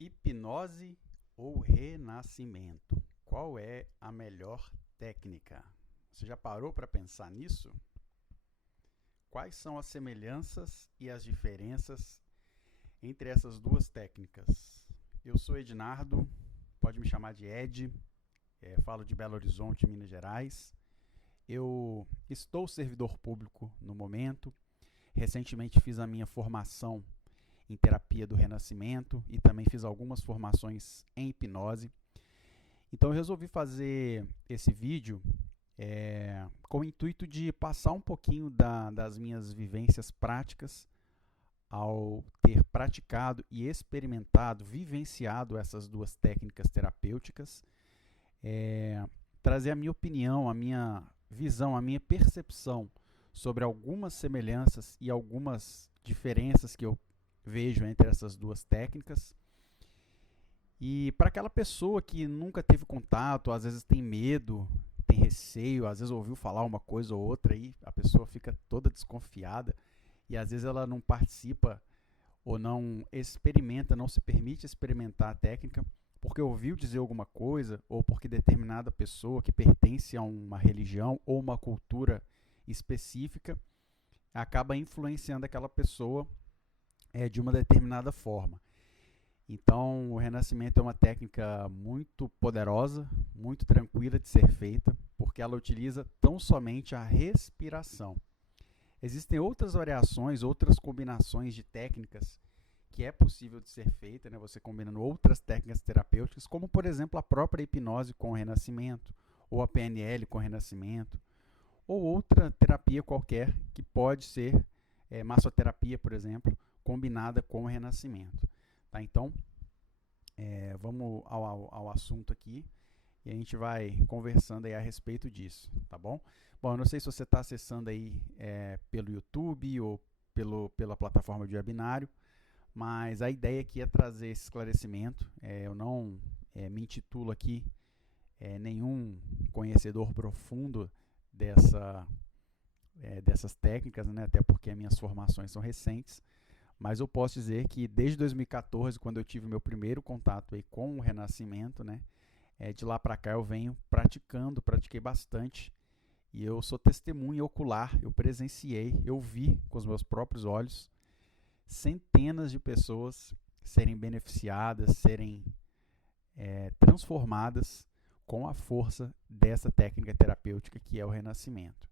Hipnose ou renascimento? Qual é a melhor técnica? Você já parou para pensar nisso? Quais são as semelhanças e as diferenças entre essas duas técnicas? Eu sou Ednardo, pode me chamar de Ed, falo de Belo Horizonte, Minas Gerais. Eu estou servidor público no momento. Recentemente fiz a minha formação em terapia do renascimento e também fiz algumas formações em hipnose. Então eu resolvi fazer esse vídeo com o intuito de passar um pouquinho das minhas vivências práticas ao ter praticado e experimentado, vivenciado essas duas técnicas terapêuticas, trazer a minha opinião, a minha visão, a minha percepção sobre algumas semelhanças e algumas diferenças que eu vejo entre essas duas técnicas. E para aquela pessoa que nunca teve contato, às vezes tem medo, tem receio, às vezes ouviu falar uma coisa ou outra e a pessoa fica toda desconfiada e às vezes ela não participa ou não experimenta, não se permite experimentar a técnica porque ouviu dizer alguma coisa ou porque determinada pessoa que pertence a uma religião ou uma cultura específica acaba influenciando aquela pessoa de uma determinada forma. Então, o renascimento é uma técnica muito poderosa, muito tranquila de ser feita, porque ela utiliza tão somente a respiração. Existem outras variações, outras combinações de técnicas que é possível de ser feita, né? Você combinando outras técnicas terapêuticas, como por exemplo a própria hipnose com o renascimento, ou a PNL com o renascimento, ou outra terapia qualquer que pode ser massoterapia, por exemplo, combinada com o renascimento. Tá? Então, vamos ao assunto aqui e a gente vai conversando aí a respeito disso, tá bom? Bom, eu não sei se você está acessando aí pelo YouTube ou pela plataforma de webinário, mas a ideia aqui é trazer esse esclarecimento. Eu não me intitulo aqui nenhum conhecedor profundo dessas técnicas, né? Até porque minhas formações são recentes, mas eu posso dizer que desde 2014, quando eu tive meu primeiro contato aí com o renascimento, né? De lá para cá eu venho pratiquei bastante, e eu sou testemunha ocular, eu presenciei, eu vi com os meus próprios olhos centenas de pessoas serem beneficiadas, serem transformadas com a força dessa técnica terapêutica que é o renascimento.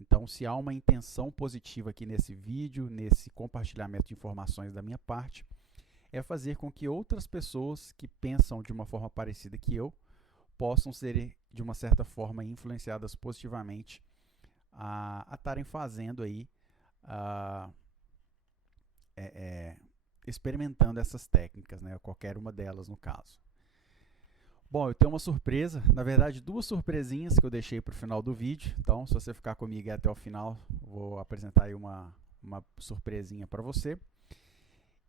Então, se há uma intenção positiva aqui nesse vídeo, nesse compartilhamento de informações da minha parte, é fazer com que outras pessoas que pensam de uma forma parecida que eu possam ser, de uma certa forma, influenciadas positivamente a estarem fazendo aí, experimentando essas técnicas, né? Qualquer uma delas no caso. Bom, eu tenho uma surpresa, na verdade duas surpresinhas que eu deixei para o final do vídeo. Então, se você ficar comigo até o final, vou apresentar aí uma surpresinha para você.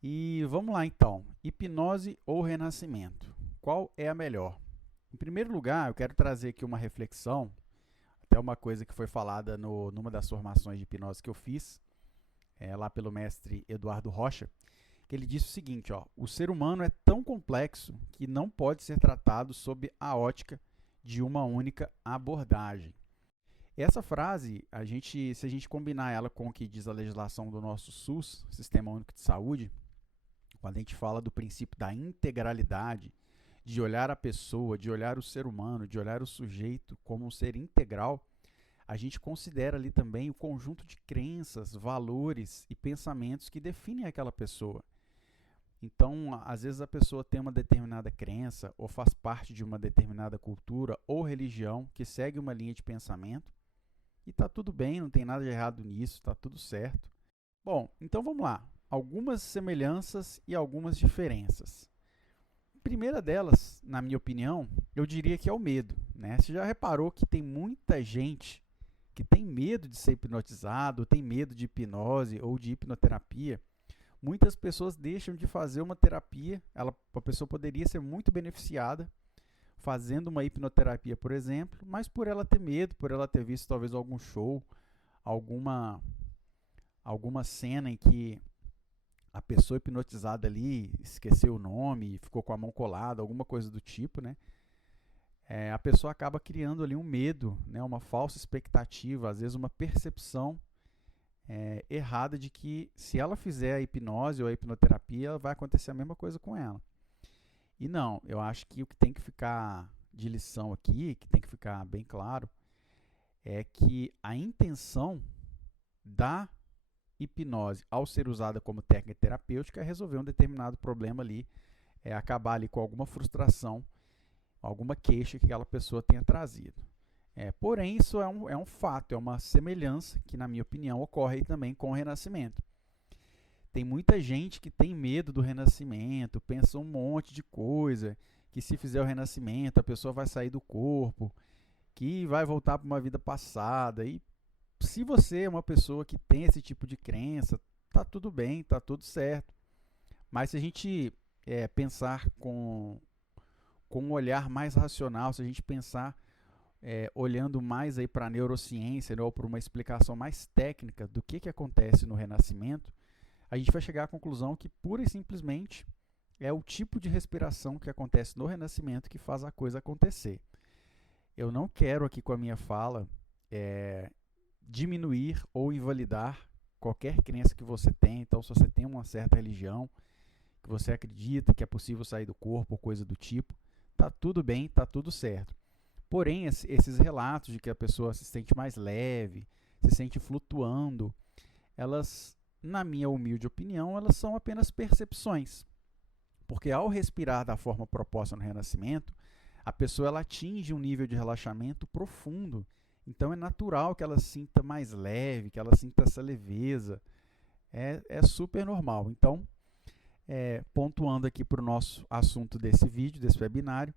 E vamos lá então, hipnose ou renascimento? Qual é a melhor? Em primeiro lugar, eu quero trazer aqui uma reflexão, até uma coisa que foi falada numa das formações de hipnose que eu fiz, lá pelo mestre Eduardo Rocha, que ele disse o seguinte: o ser humano é tão complexo que não pode ser tratado sob a ótica de uma única abordagem. Essa frase, se a gente combinar ela com o que diz a legislação do nosso SUS, Sistema Único de Saúde, quando a gente fala do princípio da integralidade, de olhar a pessoa, de olhar o ser humano, de olhar o sujeito como um ser integral, a gente considera ali também o conjunto de crenças, valores e pensamentos que definem aquela pessoa. Então, às vezes a pessoa tem uma determinada crença ou faz parte de uma determinada cultura ou religião que segue uma linha de pensamento e está tudo bem, não tem nada de errado nisso, está tudo certo. Bom, então vamos lá. Algumas semelhanças e algumas diferenças. A primeira delas, na minha opinião, eu diria que é o medo, né? Você já reparou que tem muita gente que tem medo de ser hipnotizado, tem medo de hipnose ou de hipnoterapia? Muitas pessoas deixam de fazer uma terapia, a pessoa poderia ser muito beneficiada fazendo uma hipnoterapia, por exemplo, mas por ela ter medo, por ela ter visto talvez algum show, alguma cena em que a pessoa hipnotizada ali esqueceu o nome, ficou com a mão colada, alguma coisa do tipo, né? A pessoa acaba criando ali um medo, né? Uma falsa expectativa, às vezes uma percepção errada de que se ela fizer a hipnose ou a hipnoterapia, vai acontecer a mesma coisa com ela. E não, eu acho que o que tem que ficar de lição aqui, que tem que ficar bem claro, é que a intenção da hipnose, ao ser usada como técnica terapêutica, é resolver um determinado problema ali, acabar ali com alguma frustração, alguma queixa que aquela pessoa tenha trazido. Porém, isso é um fato, é uma semelhança que, na minha opinião, ocorre aí também com o renascimento. Tem muita gente que tem medo do renascimento, pensa um monte de coisa, que se fizer o renascimento a pessoa vai sair do corpo, que vai voltar para uma vida passada. E se você é uma pessoa que tem esse tipo de crença, tá tudo bem, tá tudo certo. Mas se a gente pensar com um olhar mais racional, se a gente pensar olhando mais aí para a neurociência, né, ou para uma explicação mais técnica do que acontece no renascimento, a gente vai chegar à conclusão que pura e simplesmente é o tipo de respiração que acontece no renascimento que faz a coisa acontecer. Eu não quero aqui com a minha fala diminuir ou invalidar qualquer crença que você tem. Então, se você tem uma certa religião, que você acredita que é possível sair do corpo ou coisa do tipo, tá tudo bem, tá tudo certo. Porém, esses relatos de que a pessoa se sente mais leve, se sente flutuando, elas, na minha humilde opinião, elas são apenas percepções. Porque ao respirar da forma proposta no renascimento, a pessoa ela atinge um nível de relaxamento profundo. Então é natural que ela se sinta mais leve, que ela sinta essa leveza. É super normal. Então, pontuando aqui para o nosso assunto desse vídeo, desse webinário,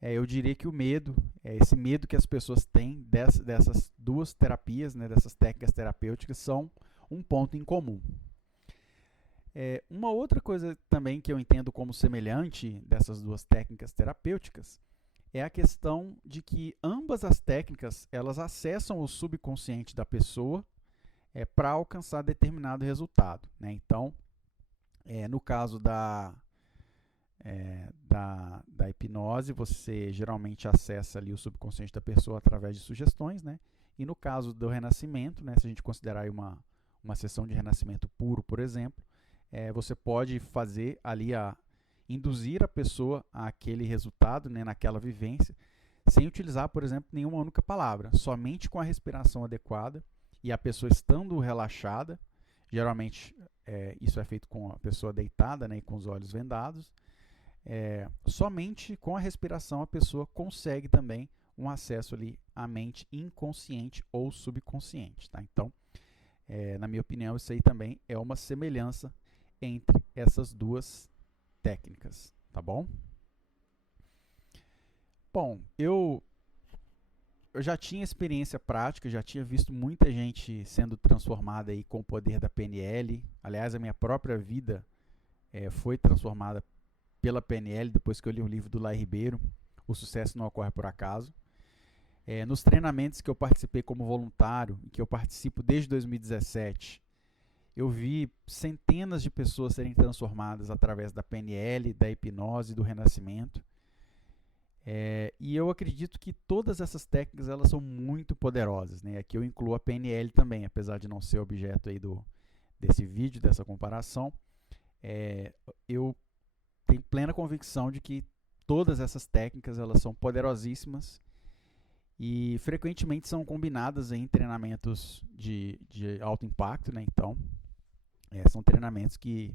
eu diria que o medo, esse medo que as pessoas têm dessas duas terapias, né, dessas técnicas terapêuticas, são um ponto em comum. Uma outra coisa também que eu entendo como semelhante dessas duas técnicas terapêuticas é a questão de que ambas as técnicas elas acessam o subconsciente da pessoa para alcançar determinado resultado, né? Então, no caso da hipnose, você geralmente acessa ali o subconsciente da pessoa através de sugestões, né? E no caso do renascimento, né, se a gente considerar aí uma sessão de renascimento puro, por exemplo, você pode fazer ali induzir a pessoa àquele resultado, né, naquela vivência, sem utilizar, por exemplo, nenhuma única palavra, somente com a respiração adequada e a pessoa estando relaxada. Geralmente isso é feito com a pessoa deitada, né, e com os olhos vendados. Somente com a respiração a pessoa consegue também um acesso ali à mente inconsciente ou subconsciente, tá? Então, na minha opinião, isso aí também é uma semelhança entre essas duas técnicas, tá bom? Bom, eu já tinha experiência prática, já tinha visto muita gente sendo transformada aí com o poder da PNL. Aliás, a minha própria vida foi transformada pela PNL depois que eu li um livro do Lai Ribeiro, O Sucesso Não Ocorre por Acaso. Nos treinamentos que eu participei como voluntário, que eu participo desde 2017, eu vi centenas de pessoas serem transformadas através da PNL, da hipnose, do renascimento. E eu acredito que todas essas técnicas elas são muito poderosas, né? Aqui eu incluo a PNL também, apesar de não ser objeto aí desse vídeo, dessa comparação. Eu tenho plena convicção de que todas essas técnicas elas são poderosíssimas e frequentemente são combinadas em treinamentos de alto impacto, né? Então, são treinamentos que,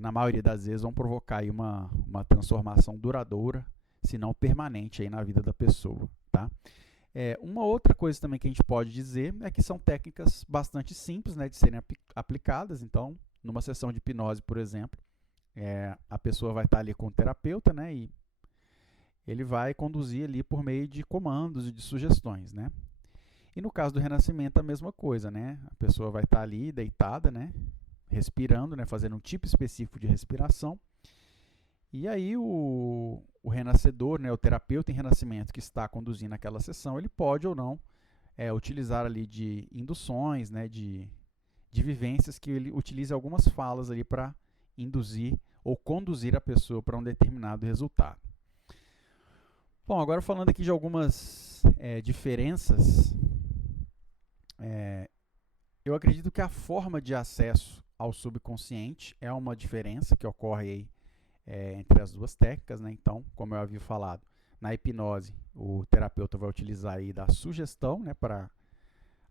na maioria das vezes, vão provocar aí uma transformação duradoura, se não permanente aí na vida da pessoa, tá? Uma outra coisa também que a gente pode dizer é que são técnicas bastante simples, né, de serem aplicadas. Então, numa sessão de hipnose, por exemplo, a pessoa vai estar ali com o terapeuta, né, e ele vai conduzir ali por meio de comandos e de sugestões, né? E no caso do renascimento, a mesma coisa, né? A pessoa vai estar ali deitada, né, respirando, né, fazendo um tipo específico de respiração. E aí o renascedor, né, o terapeuta em renascimento que está conduzindo aquela sessão, ele pode ou não utilizar ali de induções, né, de de vivências que ele utilize algumas falas ali para induzir ou conduzir a pessoa para um determinado resultado. Bom, agora falando aqui de algumas diferenças, eu acredito que a forma de acesso ao subconsciente é uma diferença que ocorre aí, entre as duas técnicas, né? Então, como eu havia falado, na hipnose, o terapeuta vai utilizar aí da sugestão, né, para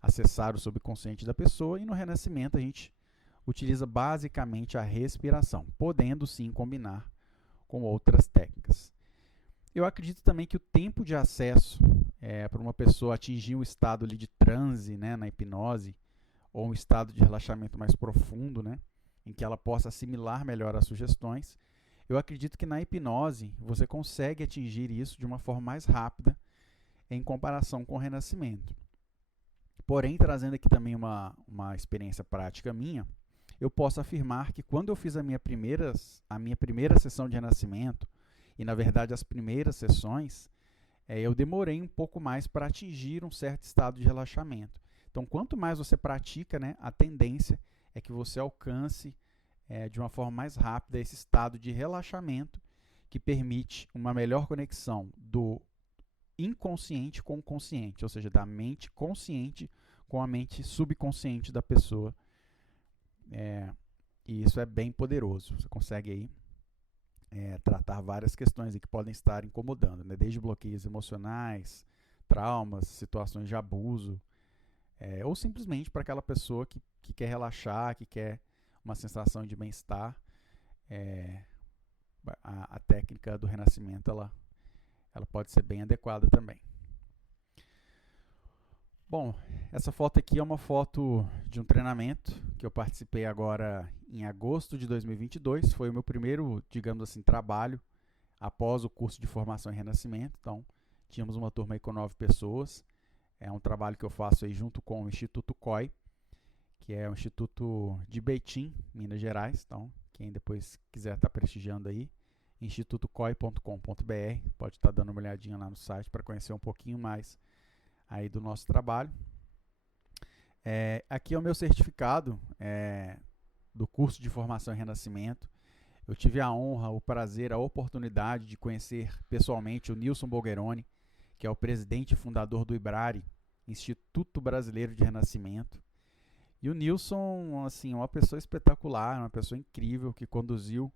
acessar o subconsciente da pessoa, e no renascimento a gente utiliza basicamente a respiração, podendo sim combinar com outras técnicas. Eu acredito também que o tempo de acesso para uma pessoa atingir um estado ali de transe, né, na hipnose, ou um estado de relaxamento mais profundo, né, em que ela possa assimilar melhor as sugestões, eu acredito que na hipnose você consegue atingir isso de uma forma mais rápida em comparação com o renascimento. Porém, trazendo aqui também uma experiência prática minha, eu posso afirmar que quando eu fiz a minha primeira sessão de renascimento, e na verdade as primeiras sessões, eu demorei um pouco mais para atingir um certo estado de relaxamento. Então, quanto mais você pratica, né, a tendência é que você alcance de uma forma mais rápida esse estado de relaxamento que permite uma melhor conexão do inconsciente com o consciente, ou seja, da mente consciente com a mente subconsciente da pessoa. E isso é bem poderoso. Você consegue aí tratar várias questões aí que podem estar incomodando, né? Desde bloqueios emocionais, traumas, situações de abuso, ou simplesmente para aquela pessoa que quer relaxar, que quer uma sensação de bem-estar. A técnica do renascimento ela pode ser bem adequada também. Bom, essa foto aqui é uma foto de um treinamento que eu participei agora em agosto de 2022. Foi o meu primeiro, digamos assim, trabalho após o curso de formação em renascimento. Então, tínhamos uma turma aí com 9 pessoas. É um trabalho que eu faço aí junto com o Instituto COI, que é o Instituto de Betim, Minas Gerais. Então, quem depois quiser estar prestigiando aí, institutocoi.com.br, pode estar dando uma olhadinha lá no site para conhecer um pouquinho mais aí do nosso trabalho. Aqui é o meu certificado do curso de formação em renascimento. Eu tive a honra, o prazer, a oportunidade de conhecer pessoalmente o Nilson Bolgheroni, que é o presidente e fundador do IBRARE, Instituto Brasileiro de Renascimento. E o Nilson, assim, uma pessoa espetacular, uma pessoa incrível que conduziu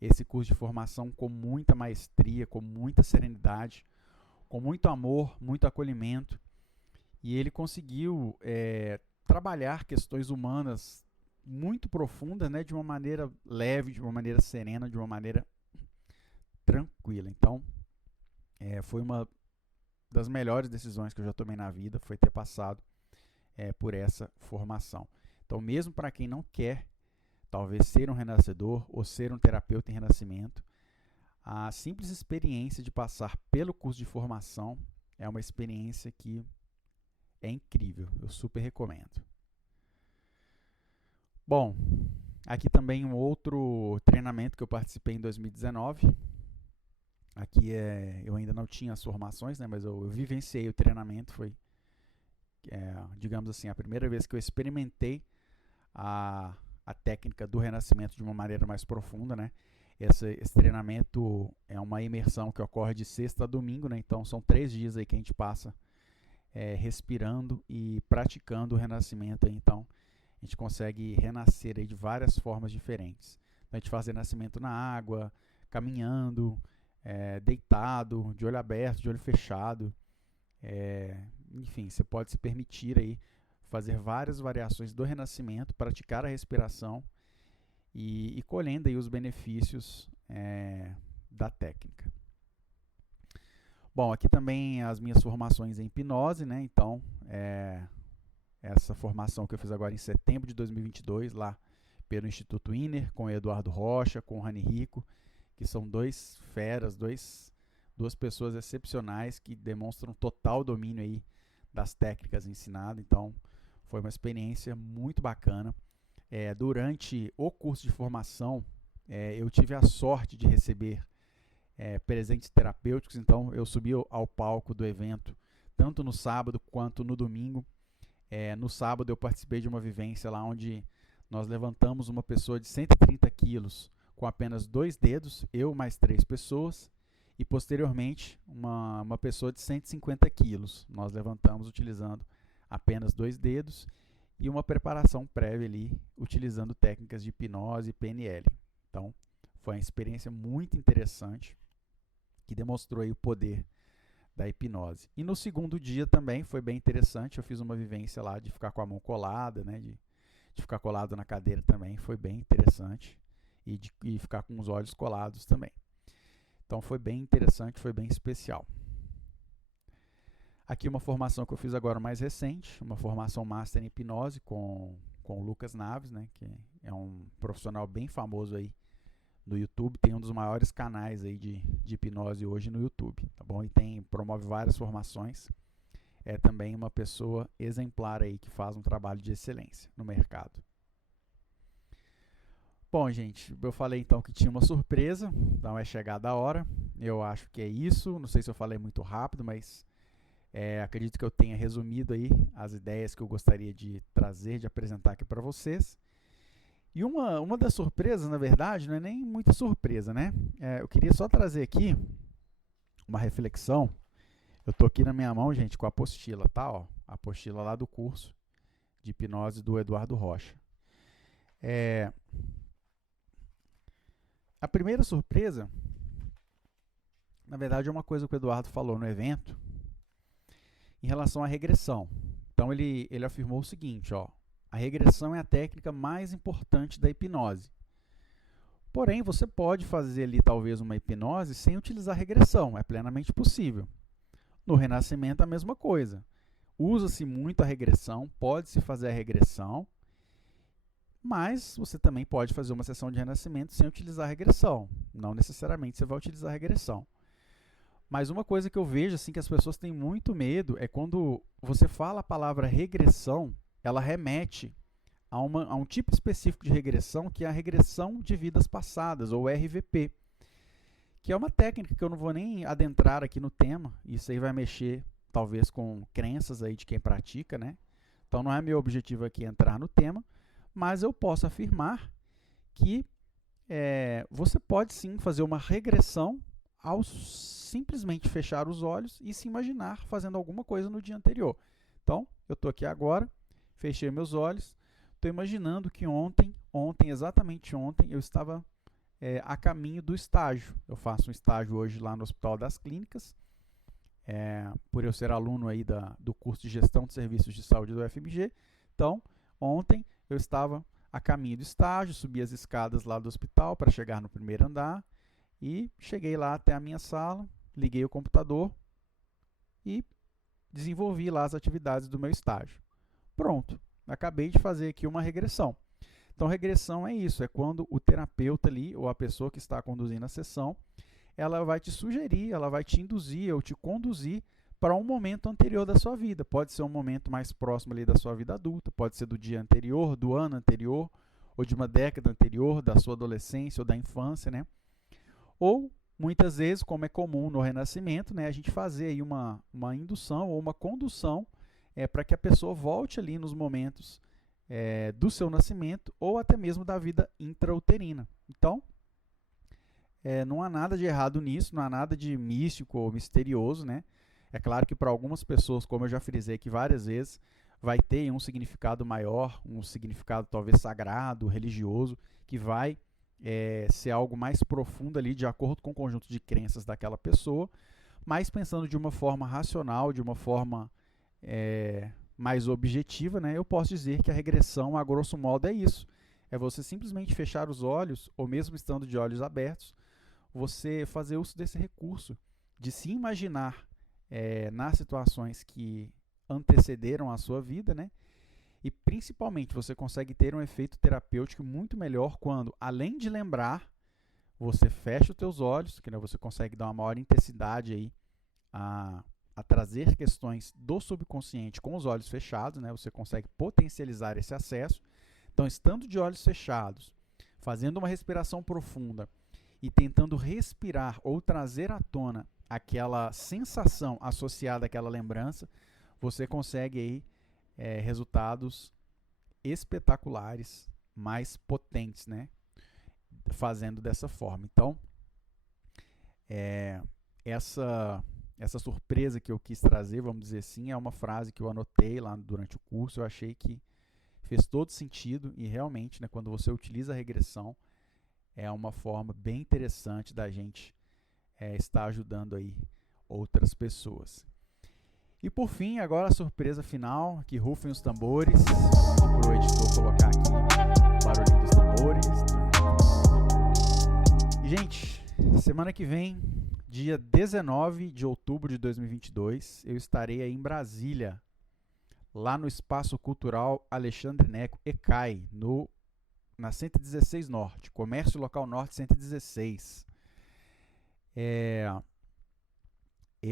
esse curso de formação com muita maestria, com muita serenidade, com muito amor, muito acolhimento. E ele conseguiu trabalhar questões humanas muito profundas, né, de uma maneira leve, de uma maneira serena, de uma maneira tranquila. Então, foi uma das melhores decisões que eu já tomei na vida, foi ter passado por essa formação. Então, mesmo para quem não quer, talvez, ser um renascedor ou ser um terapeuta em renascimento, a simples experiência de passar pelo curso de formação é uma experiência que é incrível, eu super recomendo. Bom, aqui também um outro treinamento que eu participei em 2019. Aqui eu ainda não tinha as formações, né, mas eu vivenciei o treinamento. Foi, digamos assim, a primeira vez que eu experimentei a técnica do renascimento de uma maneira mais profunda, né? Esse treinamento é uma imersão que ocorre de sexta a domingo, né? Então são 3 dias aí que a gente passa respirando e praticando o renascimento. Então a gente consegue renascer aí de várias formas diferentes. Então, a gente faz renascimento na água, caminhando, deitado, de olho aberto, de olho fechado. Enfim, você pode se permitir aí fazer várias variações do renascimento, praticar a respiração e colhendo aí os benefícios da técnica. Bom, aqui também as minhas formações em hipnose, né? Então, essa formação que eu fiz agora em setembro de 2022, lá pelo Instituto Inner, com o Eduardo Rocha, com o Rani Rico, que são 2 feras, duas pessoas excepcionais que demonstram total domínio aí das técnicas ensinadas. Então, foi uma experiência muito bacana. Durante o curso de formação, eu tive a sorte de receber presentes terapêuticos. Então, eu subi ao palco do evento, tanto no sábado quanto no domingo, No sábado eu participei de uma vivência lá onde nós levantamos uma pessoa de 130 quilos com apenas 2 dedos, eu mais 3 pessoas, e posteriormente uma pessoa de 150 quilos. Nós levantamos utilizando apenas 2 dedos e uma preparação prévia ali, utilizando técnicas de hipnose e PNL. Então, foi uma experiência muito interessante, que demonstrou aí o poder da hipnose. E no segundo dia também foi bem interessante, eu fiz uma vivência lá de ficar com a mão colada, né, de ficar colado na cadeira também, foi bem interessante, e ficar com os olhos colados também. Então foi bem interessante, foi bem especial. Aqui uma formação que eu fiz agora mais recente, uma formação Master em Hipnose com o Lucas Naves, né, que é um profissional bem famoso aí no YouTube, tem um dos maiores canais aí de hipnose hoje no YouTube, tá bom? E promove várias formações, é também uma pessoa exemplar aí que faz um trabalho de excelência no mercado. Bom, gente, eu falei então que tinha uma surpresa, então é chegada a hora, eu acho que é isso, não sei se eu falei muito rápido, mas acredito que eu tenha resumido aí as ideias que eu gostaria de trazer, de apresentar aqui para vocês. E uma das surpresas, na verdade, não é nem muita surpresa, né? Eu queria só trazer aqui uma reflexão. Eu estou aqui na minha mão, gente, com a apostila, tá? Ó, a apostila lá do curso de hipnose do Eduardo Rocha. A primeira surpresa, na verdade, é uma coisa que o Eduardo falou no evento em relação à regressão. Então, ele afirmou o seguinte, ó, a regressão é a técnica mais importante da hipnose. Porém, você pode fazer ali talvez uma hipnose sem utilizar regressão, é plenamente possível. No renascimento, a mesma coisa. Usa-se muito a regressão, pode-se fazer a regressão, mas você também pode fazer uma sessão de renascimento sem utilizar a regressão. Não necessariamente você vai utilizar a regressão. Mas uma coisa que eu vejo assim, que as pessoas têm muito medo é quando você fala a palavra regressão, ela remete a um tipo específico de regressão, que é a regressão de vidas passadas, ou RVP, que é uma técnica que eu não vou nem adentrar aqui no tema. Isso aí vai mexer talvez com crenças aí de quem pratica, né? Então não é meu objetivo aqui entrar no tema, mas eu posso afirmar que você pode sim fazer uma regressão ao simplesmente fechar os olhos e se imaginar fazendo alguma coisa no dia anterior. Então, eu estou aqui agora, fechei meus olhos, estou imaginando que exatamente ontem, eu estava a caminho do estágio. Eu faço um estágio hoje lá no Hospital das Clínicas, por eu ser aluno aí do curso de Gestão de Serviços de Saúde do UFMG. Então, ontem eu estava a caminho do estágio, subi as escadas lá do hospital para chegar no primeiro andar e cheguei lá até a minha sala, liguei o computador e desenvolvi lá as atividades do meu estágio. Pronto, acabei de fazer aqui uma regressão. Então, regressão é isso, é quando o terapeuta ali, ou a pessoa que está conduzindo a sessão, ela vai te sugerir, ela vai te induzir ou te conduzir para um momento anterior da sua vida. Pode ser um momento mais próximo ali da sua vida adulta, pode ser do dia anterior, do ano anterior, ou de uma década anterior, da sua adolescência ou da infância, né? Ou, muitas vezes, como é comum no renascimento, né, a gente fazer aí uma indução ou uma condução para que a pessoa volte ali nos momentos do seu nascimento ou até mesmo da vida intrauterina. Então, não há nada de errado nisso, não há nada de místico ou misterioso, né? É claro que para algumas pessoas, como eu já frisei aqui várias vezes, vai ter um significado maior, um significado talvez sagrado, religioso, que vai ser algo mais profundo ali, de acordo com o conjunto de crenças daquela pessoa, mas pensando de uma forma racional, de uma forma mais objetiva, né, eu posso dizer que a regressão, a grosso modo, é isso. É você simplesmente fechar os olhos, ou mesmo estando de olhos abertos, você fazer uso desse recurso, de se imaginar nas situações que antecederam a sua vida, né? E principalmente você consegue ter um efeito terapêutico muito melhor quando, além de lembrar, você fecha os teus olhos, que, né, você consegue dar uma maior intensidade aí a trazer questões do subconsciente com os olhos fechados, né? Você consegue potencializar esse acesso. Então, estando de olhos fechados, fazendo uma respiração profunda e tentando respirar ou trazer à tona aquela sensação associada àquela lembrança, você consegue aí resultados espetaculares, mais potentes, né? Fazendo dessa forma. Então, essa surpresa que eu quis trazer, vamos dizer assim, é uma frase que eu anotei lá durante o curso. Eu achei que fez todo sentido e realmente, né, quando você utiliza a regressão, é uma forma bem interessante da gente estar ajudando aí outras pessoas. E por fim, agora a surpresa final, que rufem os tambores, para o editor colocar aqui o barulhinho dos tambores. Gente, semana que vem, dia 19 de outubro de 2022, eu estarei aí em Brasília, lá no Espaço Cultural Alexandre Neco, ECAI, na 116 Norte, Comércio Local Norte 116. É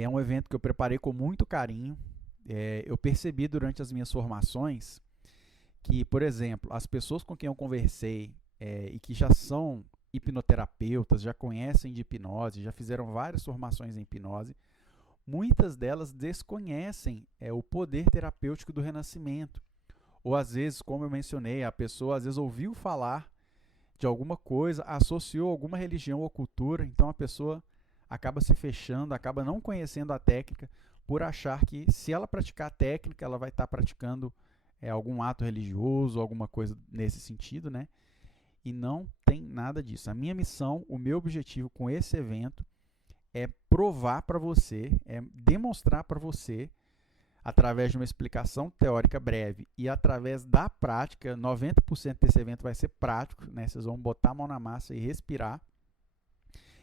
um evento que eu preparei com muito carinho. Eu percebi durante as minhas formações que, por exemplo, as pessoas com quem eu conversei e que já são hipnoterapeutas, já conhecem de hipnose, já fizeram várias formações em hipnose, muitas delas desconhecem o poder terapêutico do renascimento. Ou às vezes, como eu mencionei, a pessoa às vezes ouviu falar de alguma coisa, associou alguma religião ou cultura, então a pessoa acaba se fechando, acaba não conhecendo a técnica, por achar que se ela praticar a técnica, ela vai estar praticando algum ato religioso, alguma coisa nesse sentido, né? E não tem nada disso. A minha missão, o meu objetivo com esse evento é provar para você, é demonstrar para você, através de uma explicação teórica breve e através da prática. 90% desse evento vai ser prático, né? Vocês vão botar a mão na massa e respirar.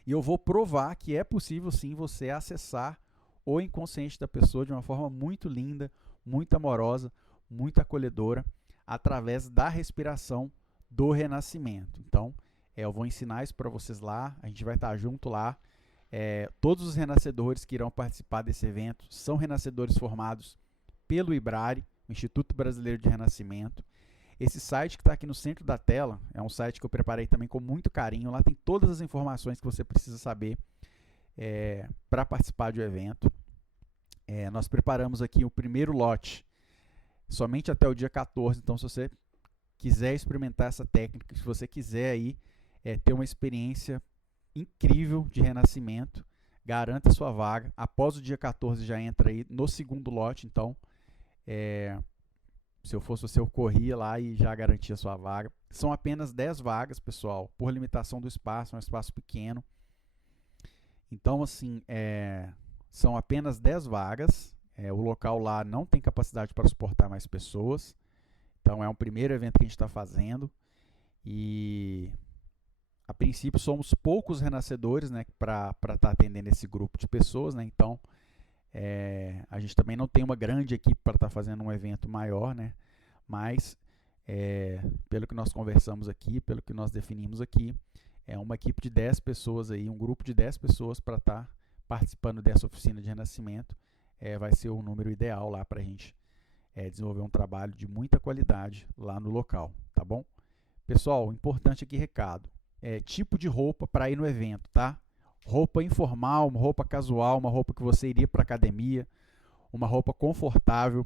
E eu vou provar que é possível sim você acessar o inconsciente da pessoa de uma forma muito linda, muito amorosa, muito acolhedora, através da respiração do renascimento. Então, eu vou ensinar isso para vocês lá, a gente vai estar junto lá. Todos os renascedores que irão participar desse evento são renascedores formados pelo IBRARE, o Instituto Brasileiro de Renascimento. Esse site que está aqui no centro da tela é um site que eu preparei também com muito carinho. Lá tem todas as informações que você precisa saber para participar do evento. Nós preparamos aqui o primeiro lote somente até o dia 14. Então, se você quiser experimentar essa técnica, se você quiser aí, ter uma experiência incrível de renascimento, garanta a sua vaga. Após o dia 14 já entra aí no segundo lote. Então, se eu fosse você, eu corria lá e já garantia a sua vaga. São apenas 10 vagas, pessoal, por limitação do espaço, é um espaço pequeno. Então, assim, são apenas 10 vagas. O local lá não tem capacidade para suportar mais pessoas. Então, é um primeiro evento que a gente está fazendo. E, a princípio, somos poucos renascedores, né, para estar atendendo esse grupo de pessoas, né? Então, a gente também não tem uma grande equipe para estar fazendo um evento maior, né? Mas, pelo que nós conversamos aqui, pelo que nós definimos aqui, é uma equipe de 10 pessoas aí, um grupo de 10 pessoas para estar participando dessa oficina de renascimento. Vai ser o número ideal lá para a gente desenvolver um trabalho de muita qualidade lá no local, tá bom? Pessoal, importante aqui recado, tipo de roupa para ir no evento, tá? Roupa informal, uma roupa casual, uma roupa que você iria para academia, uma roupa confortável.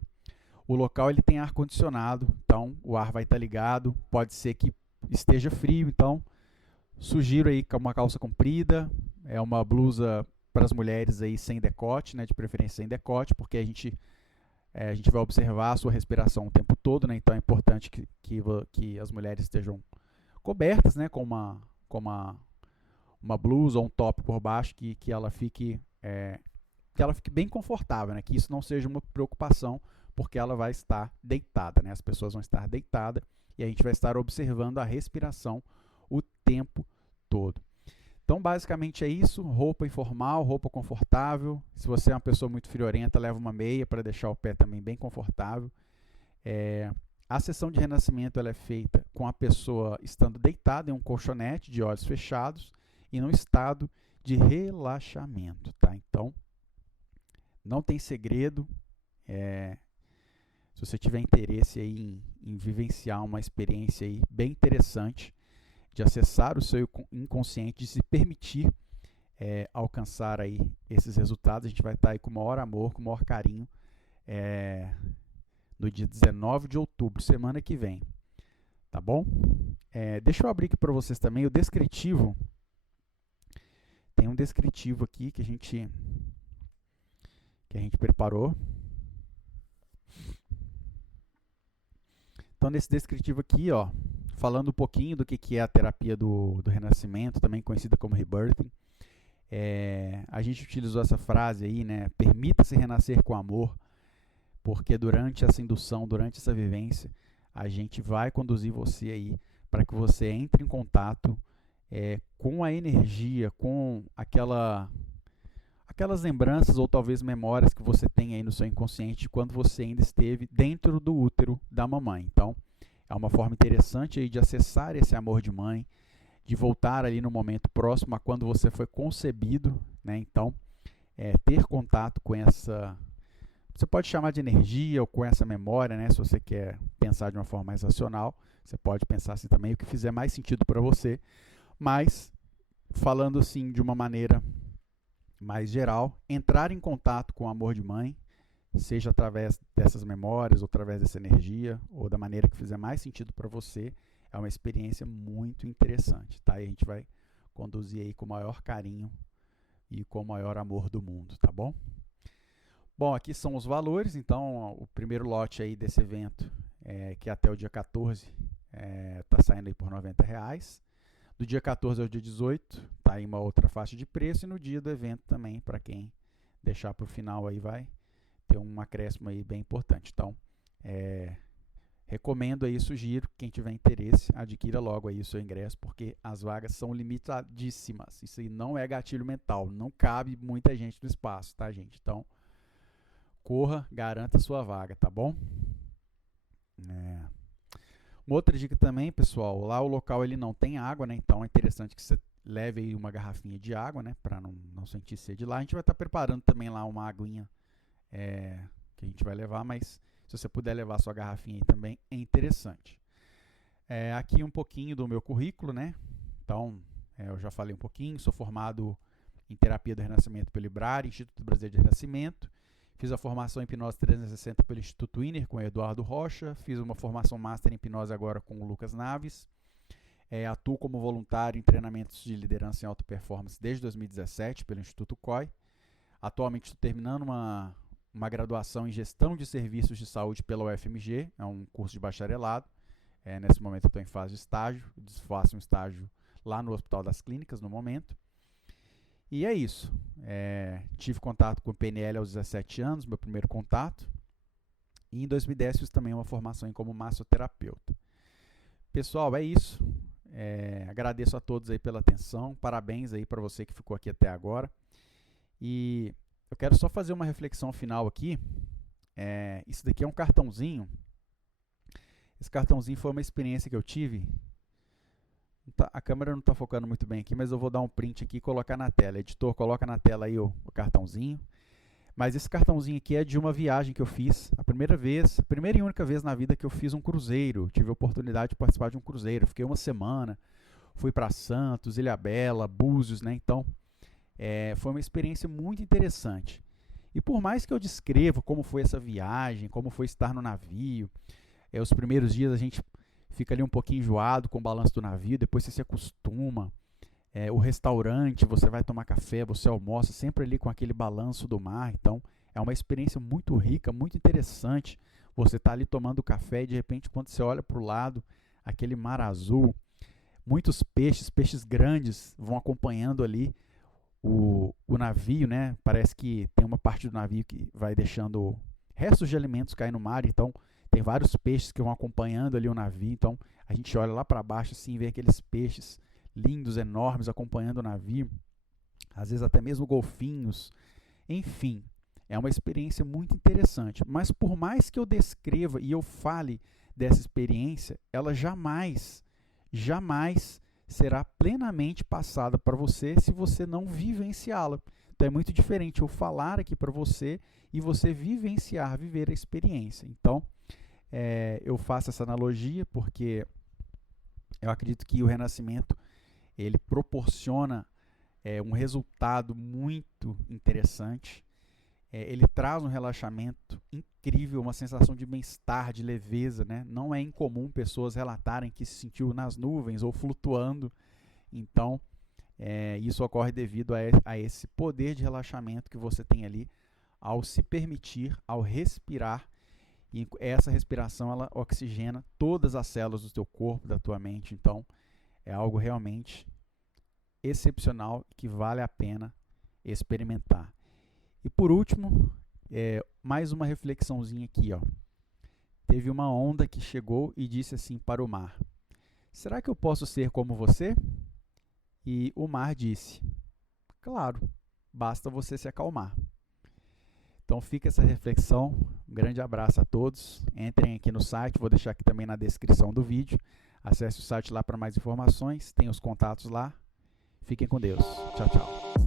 O local ele tem ar-condicionado, então o ar vai estar ligado, pode ser que esteja frio, então sugiro aí uma calça comprida, uma blusa para as mulheres aí sem decote, né, de preferência sem decote, porque a gente vai observar a sua respiração o tempo todo, né, então é importante que as mulheres estejam cobertas, né, com uma blusa ou um top por baixo, que ela fique bem confortável, né? Que isso não seja uma preocupação, porque ela vai estar deitada, né? As pessoas vão estar deitadas e a gente vai estar observando a respiração o tempo todo. Então, basicamente é isso. Roupa informal, roupa confortável. Se você é uma pessoa muito friorenta, leva uma meia para deixar o pé também bem confortável. A sessão de renascimento ela é feita com a pessoa estando deitada em um colchonete de olhos fechados e num estado de relaxamento, tá? Então, não tem segredo. Se você tiver interesse aí em vivenciar uma experiência aí bem interessante, de acessar o seu inconsciente, de se permitir alcançar aí esses resultados, a gente vai estar aí com o maior amor, com o maior carinho, no dia 19 de outubro, semana que vem. Tá bom? Deixa eu abrir aqui para vocês também o descritivo. Tem um descritivo aqui que a gente preparou. Então, nesse descritivo aqui, ó, falando um pouquinho do que é a terapia do renascimento, também conhecida como rebirthing, a gente utilizou essa frase aí, né? Permita-se renascer com amor, porque durante essa indução, durante essa vivência, a gente vai conduzir você aí para que você entre em contato com a energia, com aquelas lembranças ou talvez memórias que você tem aí no seu inconsciente de quando você ainda esteve dentro do útero da mamãe. Então, é uma forma interessante aí de acessar esse amor de mãe, de voltar ali no momento próximo a quando você foi concebido, né? Então, ter contato com essa, você pode chamar de energia ou com essa memória, né? Se você quer pensar de uma forma mais racional, você pode pensar assim também, o que fizer mais sentido para você, mas falando assim de uma maneira mais geral, entrar em contato com o amor de mãe, seja através dessas memórias, ou através dessa energia, ou da maneira que fizer mais sentido para você, é uma experiência muito interessante, tá? E a gente vai conduzir aí com o maior carinho e com o maior amor do mundo, tá bom? Bom, aqui são os valores. Então, o primeiro lote aí desse evento, que é até o dia 14, está saindo aí por R$90. Do dia 14 ao dia 18, tá aí uma outra faixa de preço, e no dia do evento também, para quem deixar para o final aí, vai ter um acréscimo aí bem importante. Então, recomendo aí, sugiro, quem tiver interesse, adquira logo aí o seu ingresso, porque as vagas são limitadíssimas. Isso aí não é gatilho mental, não cabe muita gente no espaço, tá, gente? Então, corra, garanta a sua vaga, tá bom? Uma outra dica também, pessoal, lá o local ele não tem água, né? Então é interessante que você leve aí uma garrafinha de água, né? Para não sentir sede lá. A gente vai estar preparando também lá uma aguinha que a gente vai levar, mas se você puder levar sua garrafinha aí também, é interessante. Aqui um pouquinho do meu currículo, né? Então, eu já falei um pouquinho, sou formado em terapia do renascimento pelo IBRARE, Instituto Brasileiro de Renascimento. Fiz a formação em hipnose 360 pelo Instituto Wiener com o Eduardo Rocha. Fiz uma formação master em hipnose agora com o Lucas Naves. Atuo como voluntário em treinamentos de liderança em alta performance desde 2017 pelo Instituto COI. Atualmente estou terminando uma graduação em gestão de serviços de saúde pela UFMG. É um curso de bacharelado. Nesse momento eu estou em fase de estágio. Faço um estágio lá no Hospital das Clínicas no momento. E é isso. Tive contato com o PNL aos 17 anos, meu primeiro contato. E em 2010 fiz também uma formação como massoterapeuta. Pessoal, é isso. Agradeço a todos aí pela atenção. Parabéns aí para você que ficou aqui até agora. E eu quero só fazer uma reflexão final aqui. Isso daqui é um cartãozinho. Esse cartãozinho foi uma experiência que eu tive. A câmera não está focando muito bem aqui, mas eu vou dar um print aqui e colocar na tela. Editor, coloca na tela aí o cartãozinho. Mas esse cartãozinho aqui é de uma viagem que eu fiz. A primeira e única vez na vida que eu fiz um cruzeiro. Tive a oportunidade de participar de um cruzeiro. Fiquei uma semana, fui para Santos, Ilhabela, Búzios, né? Então, foi uma experiência muito interessante. E por mais que eu descreva como foi essa viagem, como foi estar no navio, os primeiros dias a gente fica ali um pouquinho enjoado com o balanço do navio, depois você se acostuma. O restaurante, você vai tomar café, você almoça, sempre ali com aquele balanço do mar. Então, é uma experiência muito rica, muito interessante. Você está ali tomando café e, de repente, quando você olha para o lado, aquele mar azul, muitos peixes grandes vão acompanhando ali o navio, né? Parece que tem uma parte do navio que vai deixando restos de alimentos cair no mar, então tem vários peixes que vão acompanhando ali o navio. Então a gente olha lá para baixo assim e vê aqueles peixes lindos, enormes, acompanhando o navio, às vezes até mesmo golfinhos. Enfim, é uma experiência muito interessante, mas por mais que eu descreva e eu fale dessa experiência, ela jamais será plenamente passada para você se você não vivenciá-la. Então é muito diferente eu falar aqui para você e você viver a experiência. Então, eu faço essa analogia porque eu acredito que o renascimento ele proporciona um resultado muito interessante. ele traz um relaxamento incrível, uma sensação de bem-estar, de leveza, né? Não é incomum pessoas relatarem que se sentiu nas nuvens ou flutuando. Então, isso ocorre devido a esse poder de relaxamento que você tem ali ao se permitir, ao respirar. E essa respiração, ela oxigena todas as células do teu corpo, da tua mente. Então, é algo realmente excepcional que vale a pena experimentar. E por último, mais uma reflexãozinha aqui, ó. Teve uma onda que chegou e disse assim para o mar: será que eu posso ser como você? E o mar disse: claro, basta você se acalmar. Então fica essa reflexão. Um grande abraço a todos. Entrem aqui no site, vou deixar aqui também na descrição do vídeo. Acesse o site lá para mais informações, tem os contatos lá. Fiquem com Deus. Tchau, tchau.